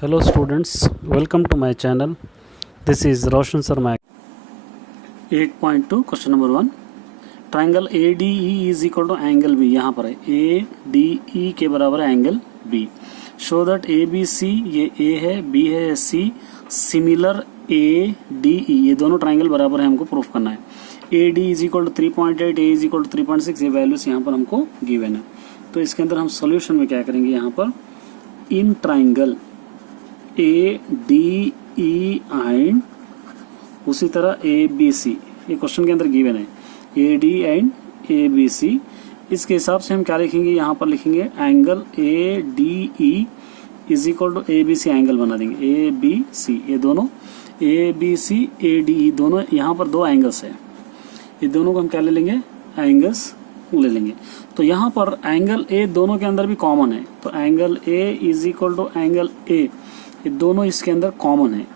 Hello students, welcome to my channel. This is Roshan Sharma. 8.2 question number 1, triangle ADE is equal to angle B। यहाँ पर है ADE के बराबर है एंगल B। शो दैट ABC, ये A है, B है, C सिमिलर ADE, ये दोनों ट्राइंगल बराबर है, हमको प्रूफ करना है। AD is equal to 3.8, A is equal to 3.6, ये वैल्यूज यहाँ पर हमको गिवन है। तो इसके अंदर हम सोल्यूशन में क्या करेंगे, यहाँ पर इन ट्राइंगल ADE एंड उसी तरह ABC, ये क्वेश्चन के अंदर गिवन है AD एंड ABC। इसके हिसाब से हम क्या लिखेंगे, यहाँ पर लिखेंगे angle ADE is equal to ABC, angle बना देंगे ABC। ये दोनों ABC ADE दोनों यहाँ पर दो एंगल्स है, ये दोनों को हम क्या ले लेंगे, एंगल्स ले लेंगे। तो यहाँ पर एंगल A दोनों के अंदर भी कॉमन है, तो angle A is equal to angle A, ये दोनों इसके अंदर कॉमन है,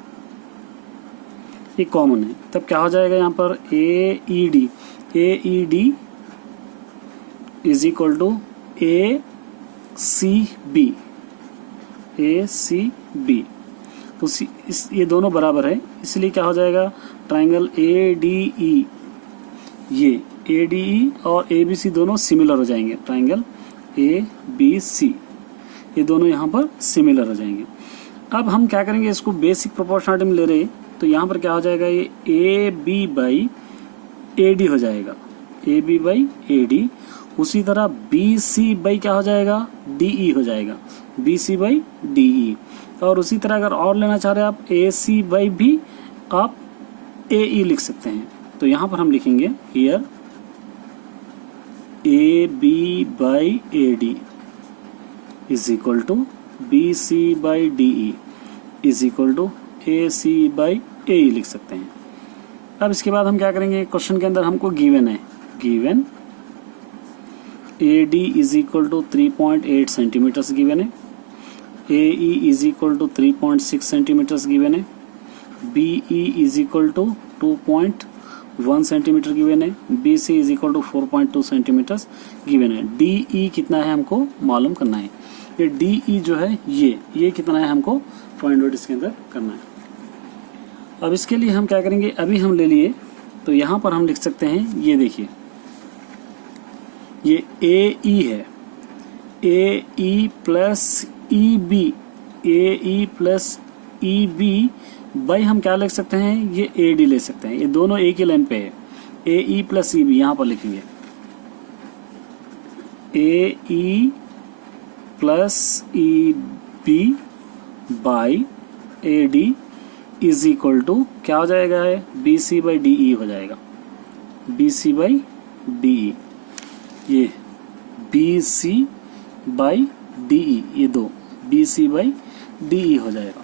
ये कॉमन है। तब क्या हो जाएगा यहाँ पर AED is equal to ACB। उसी ये दोनों बराबर है, इसलिए क्या हो जाएगा, ट्राइंगल ADE, ये ADE और ABC दोनों सिमिलर हो जाएंगे। ट्राइंगल ABC ये दोनों यहाँ पर सिमिलर हो जाएंगे। अब हम क्या करेंगे, इसको बेसिक प्रोपोर्शनलिटी में ले रहे, तो यहाँ पर क्या हो जाएगा, ये AB बाई AD हो जाएगा, AB बाई AD। उसी तरह BC बाई क्या हो जाएगा, DE हो जाएगा, BC बाई DE। और उसी तरह अगर और लेना चाह रहे हैं आप, AC बाई भी आप AE लिख सकते हैं। तो यहाँ पर हम लिखेंगे here AB by AD is equal to BC by DE is equal to AC by AE लिख सकते हैं। अब इसके बाद हम क्या करेंगे, क्वेश्चन के अंदर हमको गिवन है, given AD is equal to 3.8 centimetres given है, AE is equal to 3.6 centimetres given है, BE is equal to 2.1 centimetre given है, BC is equal to 4.2 centimetres given है। DE कितना है हमको मालूम करना है, ये DE जो है ये कितना है हमको फाइंड आउट इसके अंदर करना है। अब इसके लिए हम क्या करेंगे, अभी हम ले लिए, तो यहाँ पर हम लिख सकते हैं, ये देखिए ये AE है, AE plus EB, AE plus EB by हम क्या लिख सकते हैं, ये AD ले सकते हैं, ये दोनों एक ही लाइन पे है। AE प्लस EB यहाँ पर लिखेंगे AE plus EB by AD is equal to क्या हो जाएगा, है BC बाई DE हो जाएगा, BC बाई DE, ये BC बाई DE, ये दो BC बाई DE हो जाएगा।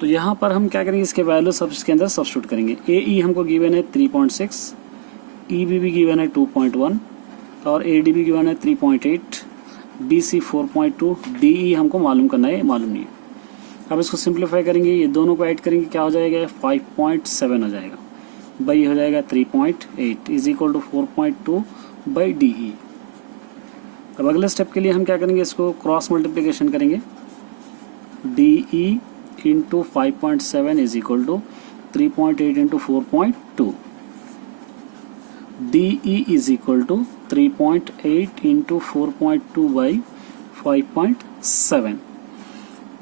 तो यहाँ पर हम क्या करेंगे, इसके वैल्यू सब इसके अंदर सब्स्टिट्यूट करेंगे। AE हमको गिवन है 3.6, EB भी गिवन है 2.1 और AD भी गिवन है 3.8, BC 4.2, DE हमको मालूम करना है, मालूम नहीं है। अब इसको सिंप्लीफाई करेंगे, ये दोनों को ऐड करेंगे, क्या हो जाएगा, 5.7 हो जाएगा, बाई हो जाएगा 3.8 is equal to 4.2 by DE। अब अगले स्टेप के लिए हम क्या करेंगे, इसको क्रॉस मल्टीप्लिकेशन करेंगे, DE into 5.7 is equal to 3.8 into 4.2, DE is equal to 3.8 into 4.2 by 5.7,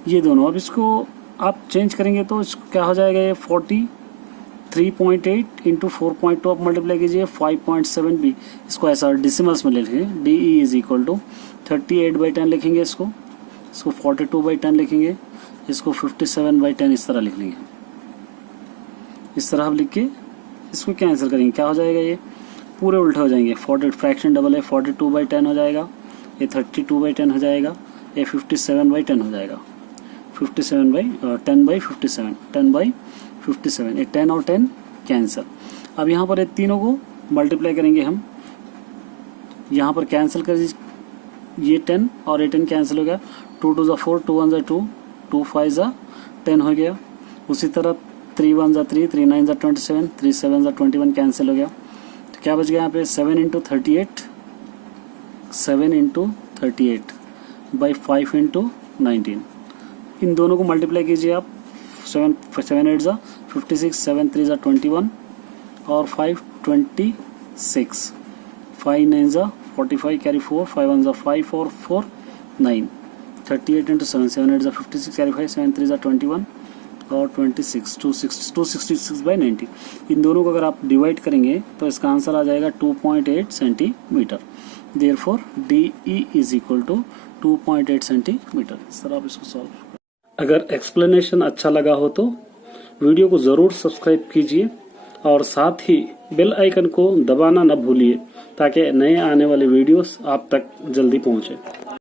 ये दोनों। अब इसको आप चेंज करेंगे तो इसको क्या हो जाएगा, ये 43.8 इंटू 4.2 आप मल्टीप्लाई कीजिए 5.7 भी, इसको ऐसा डिसिमल्स में ले लेंगे। DE इज इक्वल टू 38/10 लिखेंगे, इसको 42/10 लिखेंगे, इसको 57/10 इस तरह लिख लेंगे। इस तरह आप लिख के इसको कैंसिल करेंगे, क्या हो जाएगा, ये पूरे उल्टे हो जाएंगे, 40 फ्रैक्शन डबल है, 42/10 हो जाएगा, ये 32/10 हो जाएगा, ये 57/10 हो जाएगा, 10/57, 10/57, ये 10 और 10 कैंसिल। अब यहाँ पर ये तीनों को मल्टीप्लाई करेंगे हम, यहाँ पर कैंसिल कर ये 10 और ये 10 कैंसिल हो गया, 2 2 4, 2 1 2, 2 5 10 हो गया। उसी तरह 3 1 3, 3 9 27, 3 7 21 कैंसिल हो गया। तो क्या बच गया यहाँ पे, 7 इंटू 38 बाई 5 इंटू 19, इन दोनों को मल्टीप्लाई कीजिए आप, 7 8 जा 56, 7 3 जा 21 और 5 26, 5 9 जा 45, कैरी 4, 5 1 जा 5 और 4 9, 38 इंटू 7, 7 8 जा 56, कैरी 5, 7 3 जा 21 और 26, 266/90। इन दोनों को अगर आप डिवाइड करेंगे तो इसका आंसर आ जाएगा 2.8 centimetre. Therefore DE is equal to 2.8 centimetre. Sir आप इसको सॉल्व करें। अगर एक्सप्लेनेशन अच्छा लगा हो तो वीडियो को ज़रूर सब्सक्राइब कीजिए और साथ ही बेल आइकन को दबाना न भूलिए ताकि नए आने वाले वीडियोस आप तक जल्दी पहुंचे।